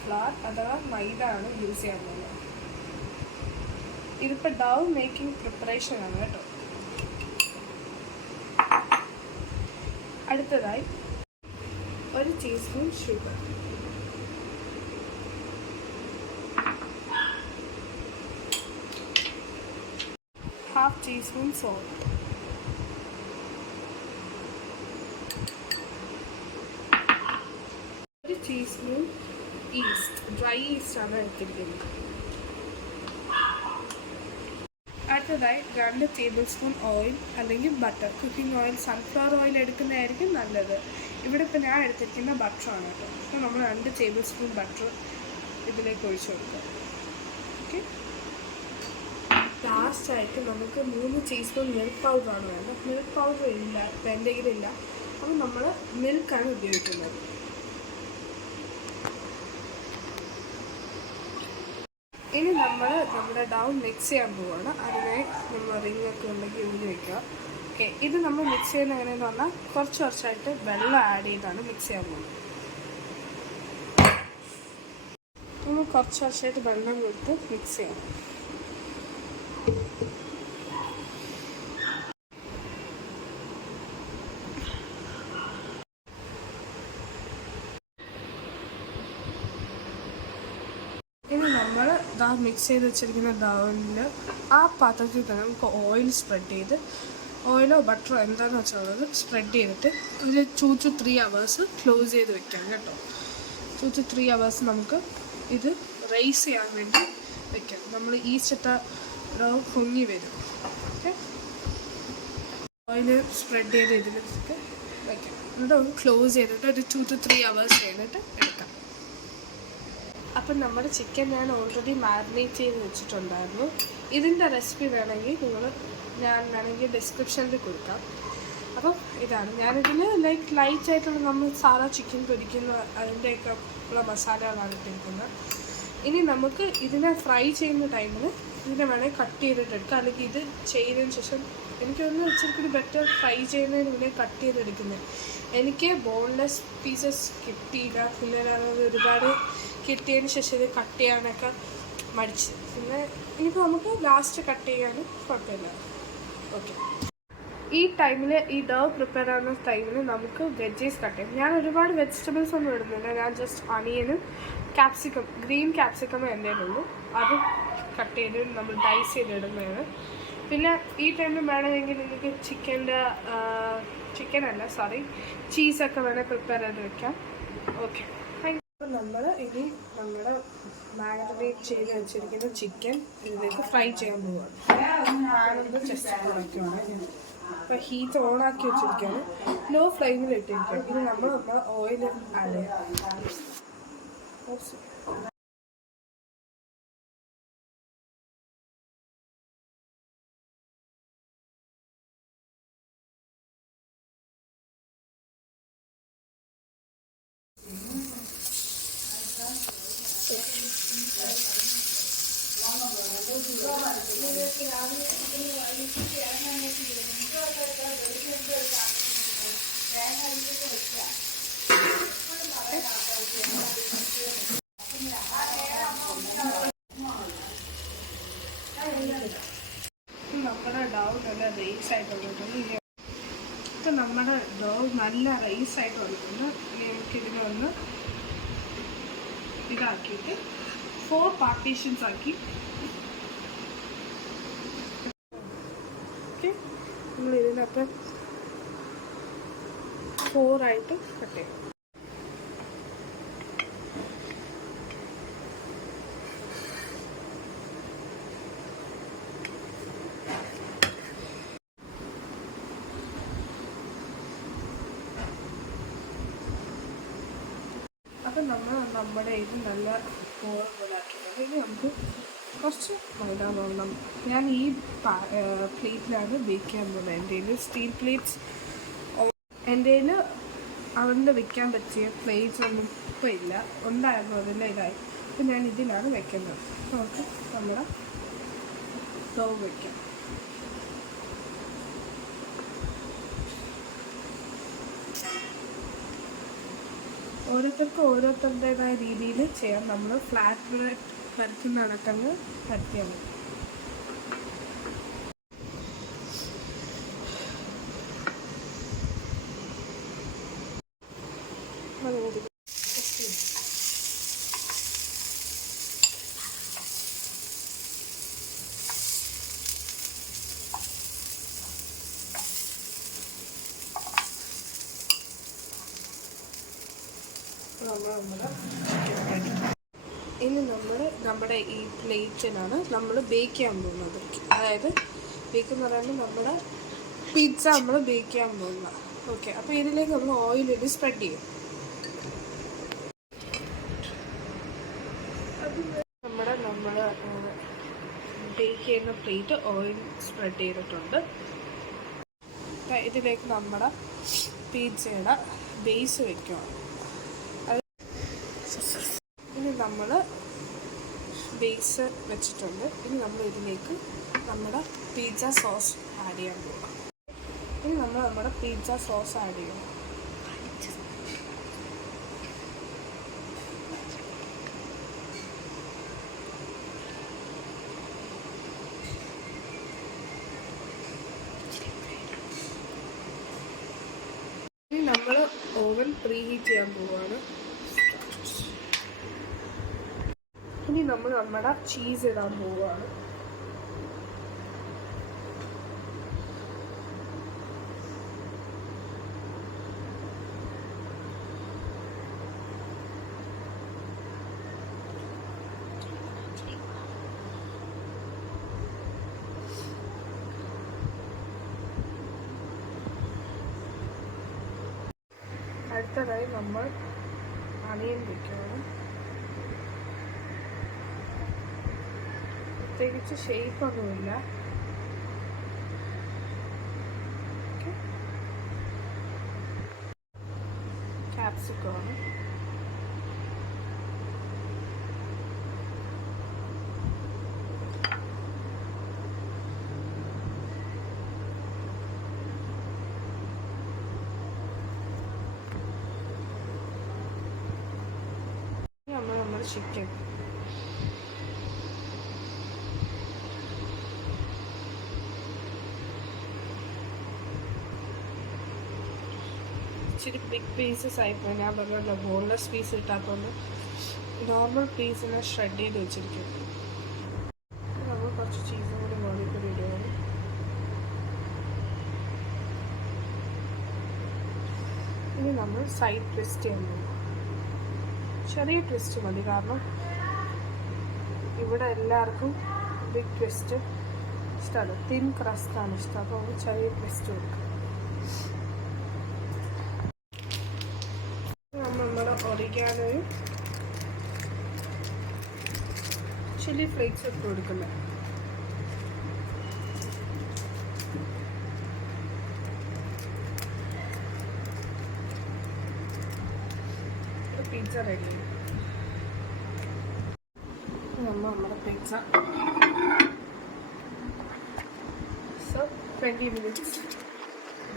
Flower അഥവാ മൈദ ആണ് use ചെയ്യാൻ പോകുന്നത്. ഇതിപ്പോൾ ഡൗ മേക്കിംഗ് പ്രിപ്പറേഷൻ ആണ് കേട്ടോ. അടുത്തതായി 1 teaspoon sugar, 1/2 teaspoon salt, 1 teaspoon yeast, dry east ആണ് എടുത്തിരിക്കുന്നത്. അടുത്തതായി 2 ടേബിൾ സ്പൂൺ ഓയിൽ അല്ലെങ്കിൽ butter, cooking oil, sunflower oil എടുക്കുന്നതായിരിക്കും നല്ലത്. ഇവിടെ ഇപ്പോൾ ഞാൻ എടുത്തിരിക്കുന്ന ബട്ടറാണ് കേട്ടോ. അപ്പോൾ നമ്മൾ 2 ടേബിൾ സ്പൂൺ ബട്ടർ ഇതിലേക്ക് ഒഴിച്ചു കൊടുക്കുക. ഓക്കെ. ലാസ്റ്റായിട്ട് നമുക്ക് 3 ടീസ്പൂൺ മിൽക്ക് പൗഡറാണ് വേണ്ടത്. മിൽക്ക് പൗഡർ ഇല്ല, എൻ്റെ കയ്യിലില്ല. അപ്പോൾ നമ്മൾ മിൽക്കാണ് ഉപയോഗിക്കുന്നത്. ഇനി നമ്മൾ നമ്മുടെ ഡൗ മിക്സ് ചെയ്യാൻ പോവുകയാണ്. അതിനായി നമ്മൾ റിങ്ങൊക്കെ ഉണ്ടെങ്കിൽ ഊരി വയ്ക്കുക. ഓക്കെ. ഇത് നമ്മൾ മിക്സ് ചെയ്യുന്ന എങ്ങനെയെന്ന് പറഞ്ഞാൽ കുറച്ചായിട്ട് വെള്ളം ആഡ് ചെയ്താണ് മിക്സ് ചെയ്യാൻ പോകുന്നത്. നമ്മൾ കുറച്ചായിട്ട് വെള്ളം കൊടുത്ത് മിക്സ് ചെയ്യണം. ഇനി നമ്മൾ മിക്സ് ചെയ്ത് വെച്ചിരിക്കുന്ന ഡൗവിൽ ആ പാത്രത്തിൽ തന്നെ നമുക്ക് ഓയിൽ സ്പ്രെഡ് ചെയ്ത്, ഓയിലോ ബട്ടറോ എന്താണെന്ന് വെച്ചാൽ സ്പ്രെഡ് ചെയ്തിട്ട് ഒരു 2 to 3 hours ക്ലോസ് ചെയ്ത് വെക്കാം കേട്ടോ. 2 to 3 hours നമുക്ക് ഇത് റൈസ് ചെയ്യാൻ വേണ്ടി വെക്കാം. നമ്മൾ ഈസ്റ്റ് ഇട്ട പൊങ്ങി വരും. ഓക്കെ. ഓയിൽ സ്പ്രെഡ് ചെയ്ത് ഇതിലേക്ക് വെക്കാം. എന്നിട്ട് ഒന്ന് ക്ലോസ് ചെയ്തിട്ട് ഒരു 2 to 3 hours കഴിഞ്ഞിട്ട് എടുക്കാം. അപ്പം നമ്മുടെ ചിക്കൻ ഞാൻ ഓൾറെഡി മാരിനേറ്റ് ചെയ്ത് വെച്ചിട്ടുണ്ടായിരുന്നു. ഇതിൻ്റെ റെസിപ്പി വേണമെങ്കിൽ ഞാൻ വേണമെങ്കിൽ ഡിസ്ക്രിപ്ഷനിൽ കൊടുക്കാം. അപ്പം ഇതാണ് ഞാനിതിൽ ലൈറ്റായിട്ടുള്ള നമ്മൾ സാധാ ചിക്കൻ പൊരിക്കുന്ന അതിൻ്റെയൊക്കെ ഉള്ള മസാലകളാണ് ഇട്ടിരിക്കുന്നത്. ഇനി നമുക്ക് ഇതിനെ ഫ്രൈ ചെയ്യുന്ന ടൈമിൽ ഇതിനെ വേണമെങ്കിൽ കട്ട് ചെയ്തിട്ടെടുക്കാം. അല്ലെങ്കിൽ ഇത് ചെയ്തതിന് ശേഷം എനിക്കൊന്ന് ഇച്ചിരി ബെറ്റർ ഫ്രൈ ചെയ്യുന്നതിന് മുന്നേ കട്ട് ചെയ്തെടുക്കുന്നത്. എനിക്ക് ബോൺലെസ് പീസസ് കിട്ടിയില്ല. പിന്നെ ഞാനത് ഒരുപാട് കിട്ടിയതിന് ശേഷം ഇത് കട്ട് ചെയ്യാനൊക്കെ മടിച്ച്. പിന്നെ ഇനിയിപ്പോൾ നമുക്ക് ലാസ്റ്റ് കട്ട് ചെയ്യാനും കുഴപ്പമില്ല. ഓക്കെ. ഈ ടൈമിൽ ഈ ഡോ പ്രിപ്പയർ ആവുന്ന ടൈമിൽ നമുക്ക് വെജീസ് കട്ട് ചെയ്യാം. ഞാൻ ഒരുപാട് വെജിറ്റബിൾസ് ഒന്നും ഇടുന്നില്ല. ഞാൻ ജസ്റ്റ് അണിയനും ക്യാപ്സിക്കം, ഗ്രീൻ ക്യാപ്സിക്കമേ എൻ്റെ ഉള്ളൂ. അത് കട്ട് ചെയ്ത് നമ്മൾ ഡൈസ് ചെയ്തിടുന്നതാണ്. പിന്നെ ഈ ടൈമിൽ വേണമെങ്കിൽ നിങ്ങൾക്ക് ചീസൊക്കെ വേണേൽ പ്രിപ്പയർ ചെയ്ത് വെക്കാം. ഓക്കെ. അപ്പോൾ നമ്മൾ ഇനി നമ്മുടെ മാരിനേറ്റ് ചെയ്ത് വെച്ചിരിക്കുന്ന ചിക്കൻ ഇതിലേക്ക് ഫ്രൈ ചെയ്യാൻ പോവുകയാണ്. ഞാനൊന്ന് ജസ്റ്റ് കുറയ്ക്കുകയാണ്. അപ്പോൾ ഹീറ്റ് ഓണാക്കി വെച്ചിരിക്കുകയാണ്. ലോ ഫ്ലെയിമിൽ ഇട്ടിരിക്കുകയാണ്. ഇനി നമ്മൾ ഓയിൽ ആഡ് ചെയ്യാം. നമ്മുടെ ഡൗ നല്ല റൈസ് ആയിട്ട് വന്നിട്ടുണ്ട്. ഇപ്പം നമ്മുടെ ഡോ നല്ല റൈസ് ആയിട്ട് വന്നിട്ടുണ്ട്. നമുക്കിതിനെ ഒന്ന് ഇതാക്കിയിട്ട് 4 പാർട്ടീഷൻസ് ആക്കി നമ്മൾ ഇതിനകത്ത് 4 ആയിട്ട് കട്ട് ചെയ്യും. അപ്പം നമ്മുടെ ഇത് നല്ല പോലാക്കിയിട്ടുണ്ട്. ഇനി നമുക്ക് കുറച്ച് മൈദ വെള്ളം ഞാൻ ഈ പ്ലേറ്റിലാണ് ബേക്ക് ചെയ്യാൻ പോകുന്നത്. എൻ്റെ കയ്യിൽ സ്റ്റീൽ പ്ലേറ്റ്സ്, എൻ്റെ കയ്യിൽ അവിടെ വെക്കാൻ പറ്റിയ പ്ലേറ്റ്സ് ഒന്നും ഇപ്പോൾ ഇല്ല. ഉണ്ടായിരുന്നു, അതിൻ്റെ ഇതായി. അപ്പം ഞാൻ ഇതിലാണ് വെക്കുന്നത്. നമുക്ക് നമ്മുടെ സ്റ്റവ് വയ്ക്കാം. ഓരോരുത്തർക്കും ഓരോരുത്തരുടേതായ രീതിയിൽ ചെയ്യാം. നമ്മൾ ഫ്ലാറ്റ് ബ്രെഡ് പരത്തുന്ന കണക്കങ്ങ് പരത്തിയാൽ മതി. ഇനി നമ്മുടെ ഈ പ്ലേറ്റിനാണ് നമ്മൾ ബേക്ക് ചെയ്യാൻ പോകുന്നത്. അതായത് ബേക്ക് എന്ന് പറയുമ്പോൾ നമ്മുടെ പിസ്സ നമ്മൾ ബേക്ക് ചെയ്യാൻ പോകുന്നത്. ഓക്കെ, അപ്പോൾ ഇതിലേക്ക് നമ്മൾ ഓയിലിട്ട് സ്പ്രെഡ് ചെയ്യും. നമ്മൾ ബേക്ക് ചെയ്യുന്ന പ്ലേറ്റ് ഓയിൽ സ്പ്രെഡ് ചെയ്തിട്ടുണ്ട്. ഇതിലേക്ക് നമ്മുടെ പിസ്സയുടെ ബേസ് വയ്ക്കുകയാണ്. ഇനി നമ്മൾ ബേസ് വെച്ചിട്ടുണ്ട്. ഇനി നമ്മൾ ഇതിലേക്ക് നമ്മുടെ പിസ്സ സോസ് ആഡ് ചെയ്യാൻ പോകും. ഇനി നമ്മൾ നമ്മുടെ പിസ്സ സോസ് ആഡ് ചെയ്യും. ഇനി നമ്മൾ ഓവൻ പ്രീ ഹീറ്റ് ചെയ്യാൻ പോവുകയാണ്. ഇനി നമ്മൾ നമ്മുടെ ചീസ് ഇടാൻ പോവുകയാണ്. അടുത്തതായി നമ്മൾ അണിയൻ വയ്ക്കുകയാണ്. പ്രത്യേകിച്ച് ഷേപ്പൊന്നുമില്ല. ക്യാപ്സിക്കമാണ്. നമ്മുടെ ചിക്കൻ. ഇച്ചിരി ബിഗ് പീസസ് ആയിപ്പോയി. ഞാൻ പറഞ്ഞല്ലോ ബോൺലെസ് പീസ് ഇട്ടാക്കൊണ്ട് നോർമൽ പീസിനെ ഷ്രെഡ് ചെയ്ത് വെച്ചിരിക്കും. നമ്മൾ കുറച്ച് ചീസും കൂടി മുകളിൽ കൂടി ഇടുകയാണ്. ഇനി നമ്മൾ സൈഡ് ട്വിസ്റ്റ് ചെയ്യാൻ പോകും. ചെറിയ ട്വിസ്റ്റ് മതി, കാരണം ഇവിടെ എല്ലാവർക്കും ബിഗ് ട്വിസ്റ്റ് ഇഷ്ടമല്ല. തിൻ ക്രസ്റ്റാണ് ഇഷ്ടം. അപ്പോൾ നമുക്ക് ചെറിയ ട്വിസ്റ്റ് കൊടുക്കാം. നമ്മുടെ ഒറിഗാനോയും ചില്ലി ഫ്ലേക്സ് ഇട്ട് കൊടുക്കുന്നത്. Pizza ready. നമ്മുടെ പിസ്സ 20 minutes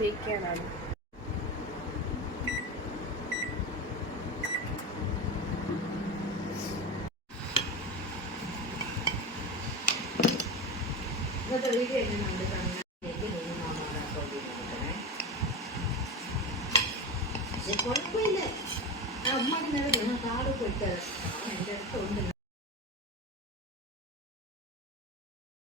ബേക്ക് ചെയ്യാനാണ്. കുഴപ്പമില്ല. അമ്മ കാട് പോയിട്ട് എൻ്റെ അടുത്ത് ഉണ്ട്.